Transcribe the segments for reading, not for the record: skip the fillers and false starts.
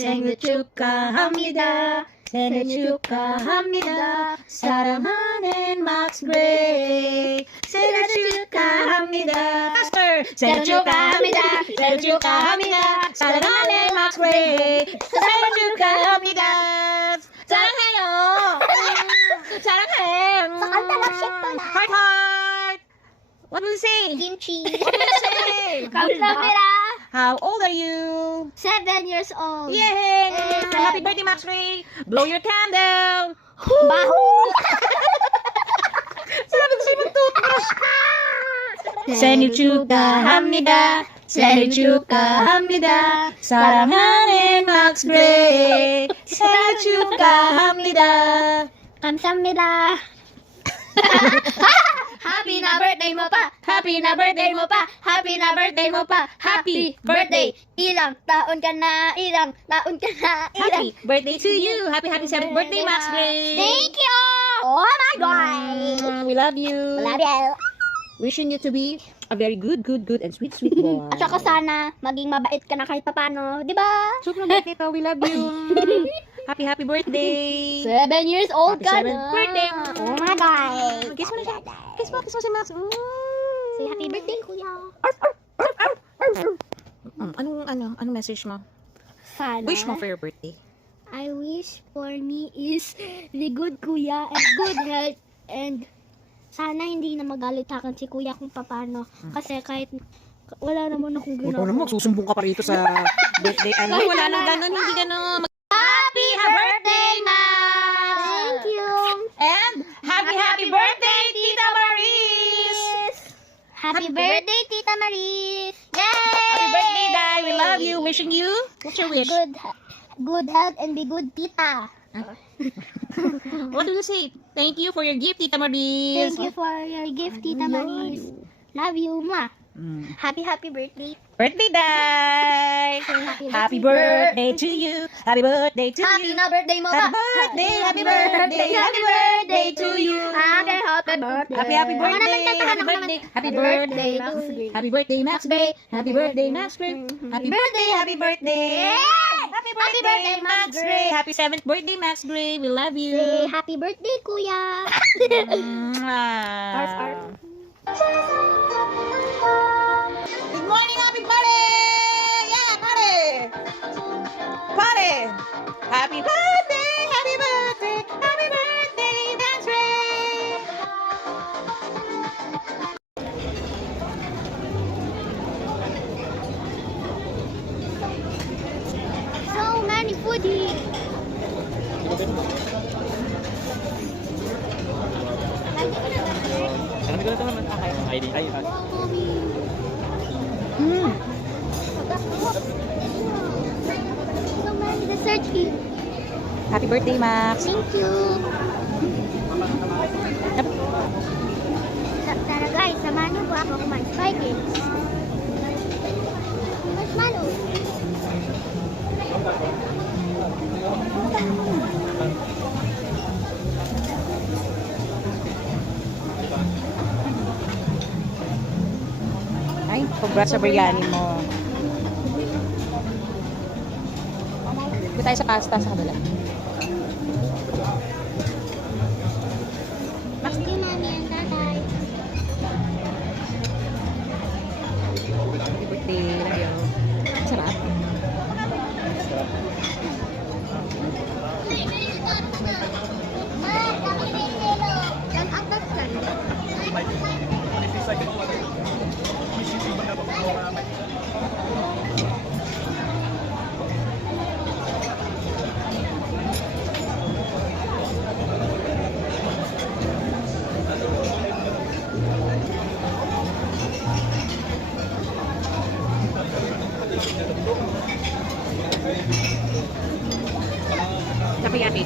생일 축하합니다. 생일 축하합니다. 사랑하는 막스 그레이. 생일 축하합니다. 마스터. 생일 축하합니다. 생일 축하합니다. 사랑하는 막스 그레이. 생일 축하합니다. 사랑해요. 사랑해. Heart heart. What will you say? Kimchi. What will you say? 감사합니다. How old are you? 7 years old. Yay! Happy birthday, Max Ray! Blow your candle! Baho. Sabi ko sa'yo mag-toothbrush ka! 생일 축하합니다. 생일 축하합니다. 사랑하는 Max Ray. 생일 축하합니다. 감사합니다. Happy na birthday mo pa. Happy na birthday mo pa. Happy na birthday mo pa. Happy birthday. Ilang taon ka na. Ilang taon ka na. Happy birthday to you. Happy 7th birthday, Max Ray. Thank you. Oh my God. We love you. Love you. Wishing you to be a very good and sweet boy. At saka sana maging mabait ka na kahit papano, di ba? Sobrang bait nito. We love you. Happy birthday. 7 years old Happy ka 7th na. birthday. Oh my God. Kiss mo na siya. Kiss mo si Max. Say happy birthday, kuya. Anong message mo? Sana. Wish mo for your birthday. I wish for me is the good kuya and good health and sana hindi na magalit akin si kuya kung paano. Kasi kahit wala naman akong ginagawa. Magsusumbong ka pa rito sa birthday. Wala nang ganun, hindi ganun. Happy birthday, Max! Thank you. And happy birthday, Tita Maris! Happy birthday, Tita Maris. Yay! Happy birthday, Dad! We love you. Wishing you. What's your wish? Good health and be good tita. What do you say? Thank you for your gift, Tita Maris. Thank you for your gift, Tita Maris. Love you, ma. Happy birthday. Birthday, Dad! Happy Happy birthday to you. Happy birthday to Happy you. na birthday mo Happy ba? birthday, happy birthday to you. Happy birthday. Happy Ako naman birthday, kantahan, happy ako naman. birthday, happy birthday, happy birthday, Max Gray. Happy birthday, Max Gray. Happy birthday, happy birthday. Happy birthday, Max Gray. Happy 7th birthday, Max Gray. We love you. Say happy birthday, kuya. Mwah. Good morning, happy party! Yeah, party! Party! Happy birthday, happy birthday, happy birthday, Max Gray! So many foodie. Sabi ko na ito naman. ID. So many dessert here. Happy birthday, Max! Thank you. Tara guys, samahan niyo po ako kumain spikings. Marshmallow. Ay, congrats sa biryani mo. Dito tayo sa pasta sa kabila. Thank you, mami and tatay. Happy birthday. Love you. Sarap. Ma, kami may yelo. Ang atas lang. Takoyaki.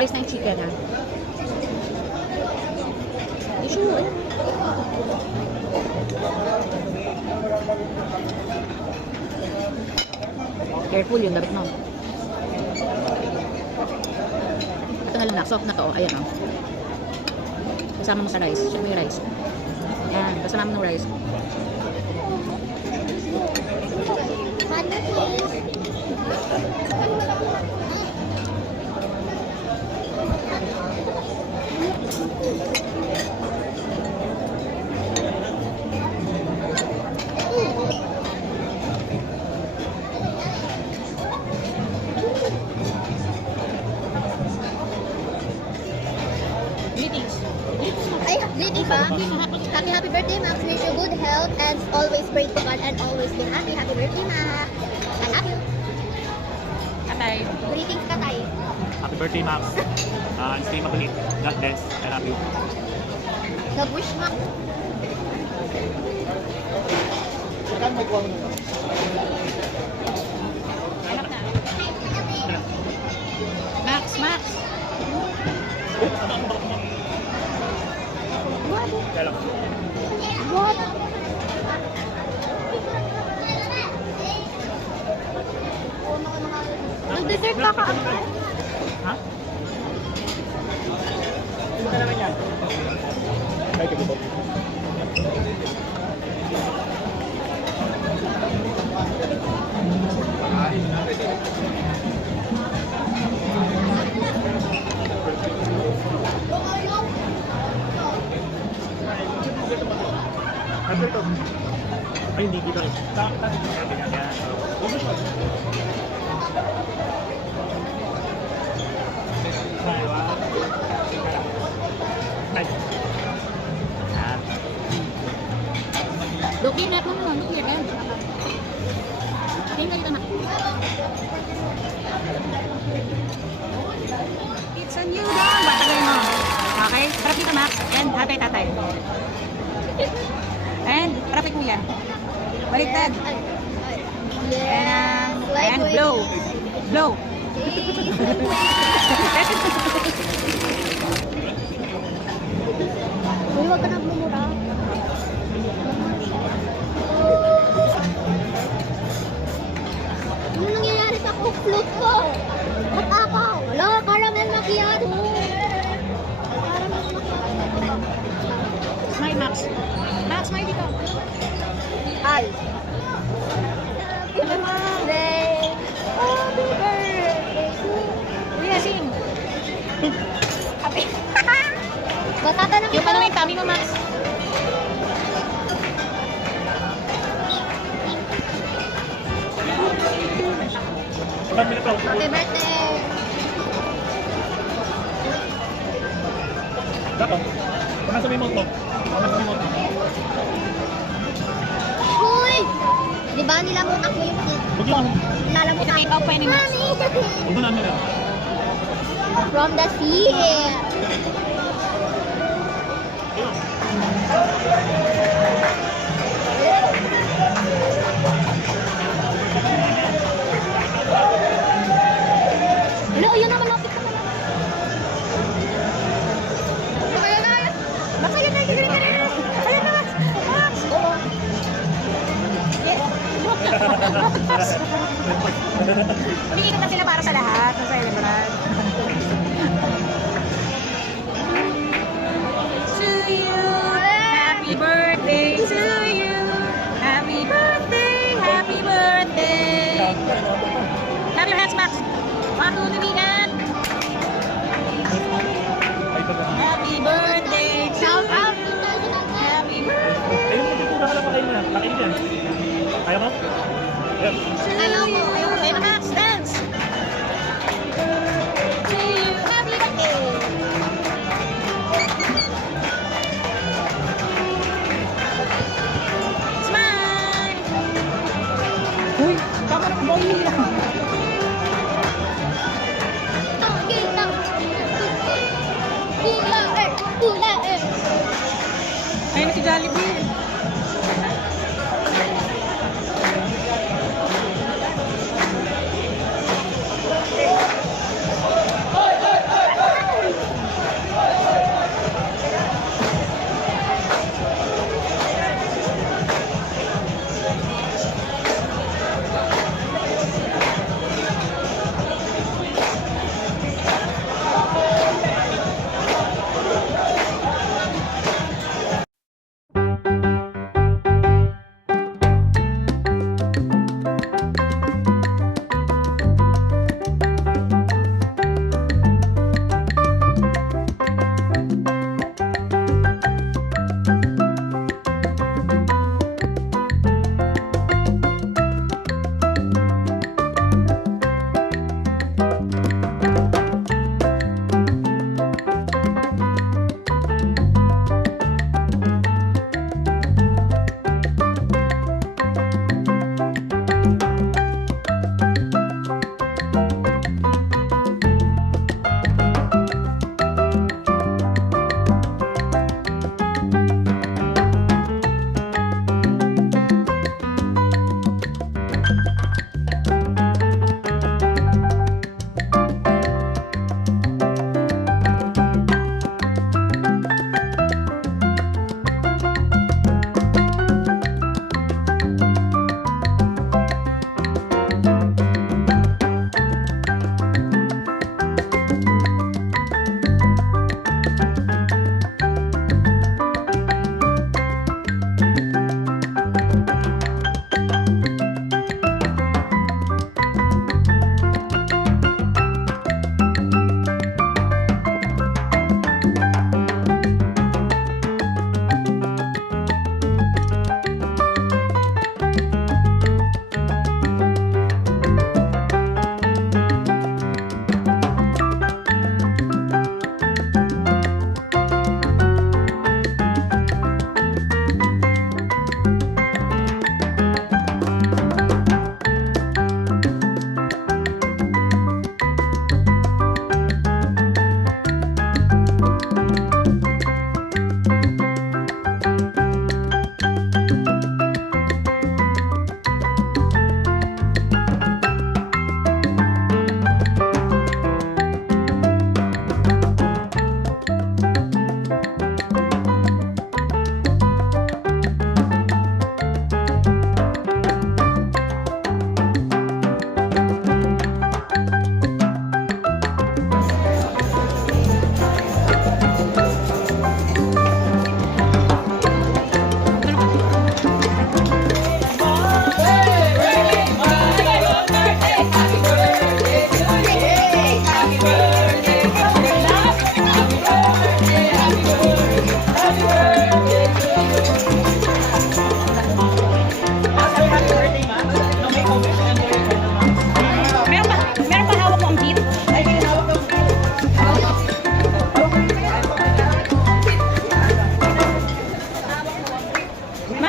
rice na yung chicken, ha? Sure. Careful yung damit mo. Ito na lang na. Soft na to. Ayan, oh. Kasama mo sa rice. Check mo yung rice. Ayan. Kasama mo ng rice. Greetings. Ay, greeting ba? Happy birthday, Max. Wish you good health and always pray to God and always be happy. Happy birthday, Max. I love you. Atay. Greetings ka tayo. Happy birthday, Max. And stay makulit. God bless. I love you. Nag-wish, Max. Max, Max. Kaya lang. What? Nag-dessert pa ka. Ha? Ano ka naman yan? Ay, kabuto. Ano ito? Ay, hindi kita rin. Sabi niya yan. Loki na po mo. Loki na. Tingnan dito na. It's a new dawn. Batagay mo. Okay? Harap dito, Max. And hatay, tatay. And harap kay kuya. Baliktad. And blow. Blow. Uy, wag ka na bumura. Ano nangyayari sa flute ko? Matakaw. Wala, caramel macchiato. Caramel macchiato. Smile, Max. Max, smile dito. Ay. Happy birthday. Happy birthday. Kuya, sing. Happy. Batata na Yung paano yung tummy mo, Max? Happy birthday. Dapat. Kung nasa may mouth mo. Kung nasa may mouth mo. Hoy! Di ba nilamon ako yung Huwag yun. lalamon Ito, take out pa ni Max. Huwag mo namin lang. From the sea. Wala, yun naman lapit ka naman. Ayun na. Max, ayun na. Ayun na. Ayun na, Max. Max. Oo. Max. Umiingat na sila para sa lahat ng celebrant. To you, happy birthday to you. Happy birthday, happy birthday. Clap your hands, Max. One, two, three, and happy birthday to Shout out you. to President. Happy birthday Ayun, magpipura ka lang pakain na. Pakain dyan. Ayaw mo? Ayan. to you. Ayun na, Max, dance. To you, happy birthday. Smile. Uy, kamera ko ba lang? Kita. Pula eh. Pula eh. Ayun na si Jollibee.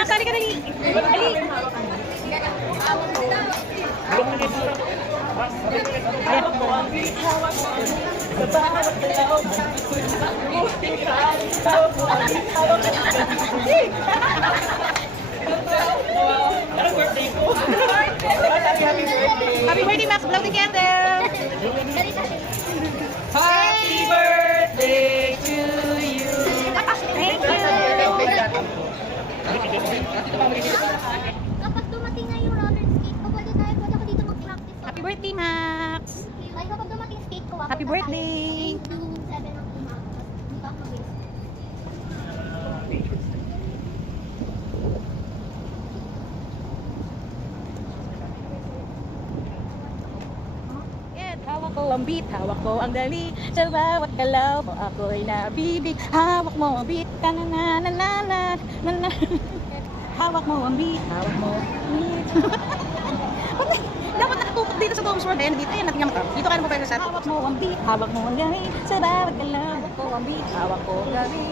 Max, dali ka, dali. Dali. Happy birthday, Max. Blow the candle. Happy birthday to you. Thank you. Kapag dumating na yung roller skate ko, pwede ako dito mag-practice. Happy birthday, Max. Ay, kapag dumating skate ko, Happy birthday. 8 to 7 ng umaga. Dito ako mag-race. Hawak ko ang beat, hawak ko ang dali. Sa bawat galaw mo ako'y nabibig. Hawak mo ang beat, na-na-na-na-na. Hawak mo ang beat, hawak mo ang beat. Dapat nakatutok dito sa Domes World. Ayan, dito yan, natingnan mo ka. Dito ka na po pwede sa hawak mo ang beat, hawak mo ang dali. Sa bawat galaw, hawak ko ang beat, hawak ko ang dali.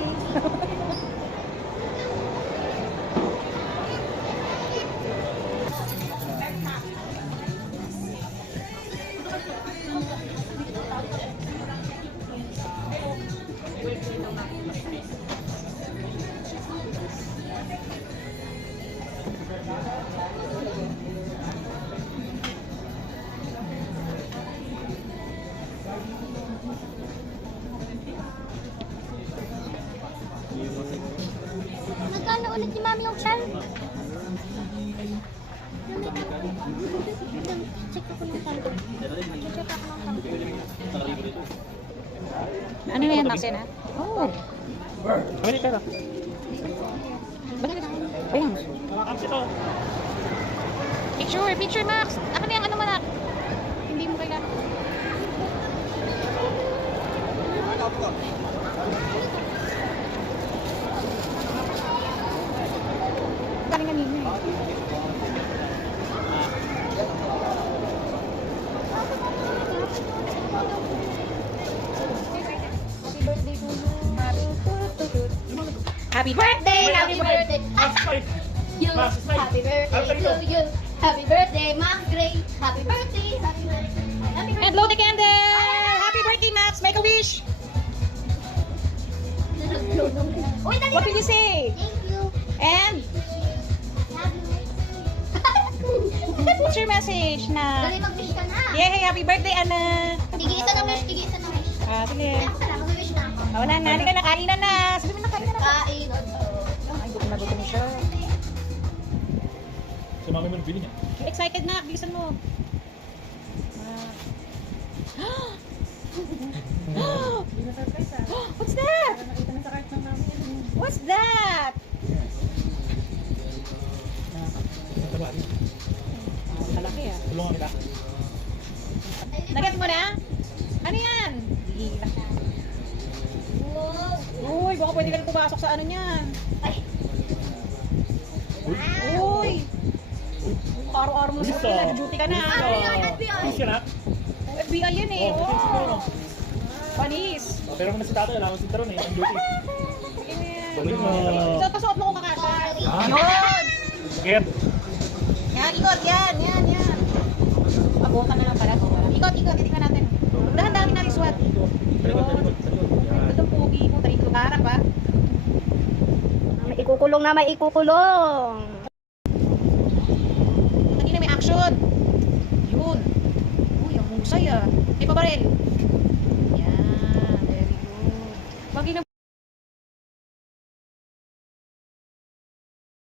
Nagkano ulit ni Mami yung shell? Check ako ng tango. Check ako ng tango. Ano na yan, Max? Yan, ha? Oh. Balik ka na. Ayan. Ang ito. Picture, picture, Max. Ako na yung ano mo na. Hindi mo kailangan. Galing kanina eh. Happy birthday! Happy birthday! You! Happy birthday to you! Happy birthday, Max Gray! Happy birthday! Happy birthday! Happy And blow the candle! Happy birthday, Max! Make a wish! Uy, dali What na. will you say? Thank you! And what's your message na? Dali mag-wish ka na! Yay! Happy birthday, Ana! Tigil isa na wish, tigil isa na wish. Ah, sige. Ako sana, mag-wish na ako. Wala na, halika na, kainan na! Sabi mo na, kainan na. Kain. Ay, gutom na gutom siya. Sumami mo ng feeling niya. Excited na, bilisan mo. What's that? What's that? Malaki ah. Tulungan kita. Nagat mo na? Ano yan? Wow! Uy, baka pwede ka na pumasok sa ano niyan. Ay! Uy! Araw-araw mo Bisa. sa duty ka na. Ano yun? FBI? Push ka na. FBI yan eh. Oh, push ka na. Panis. Oh, pero kung si tatay, alam mo si Taron eh. Ang duty. Tuloy mo. So, pasuot mo kung kakasya. Ah. Yun! Sakit. Yan, ikot. Yan. Abutan na lang pala. Ikot. Titignan natin. Dahan-dahan natin swat. Talikod. Ito ang pogi mo. Tarik ko. Harap ha. May ikukulong na may ikukulong! Kanina may action. Yun. Uy, ang husay ah. May pabaril. Yan. Very good. Pag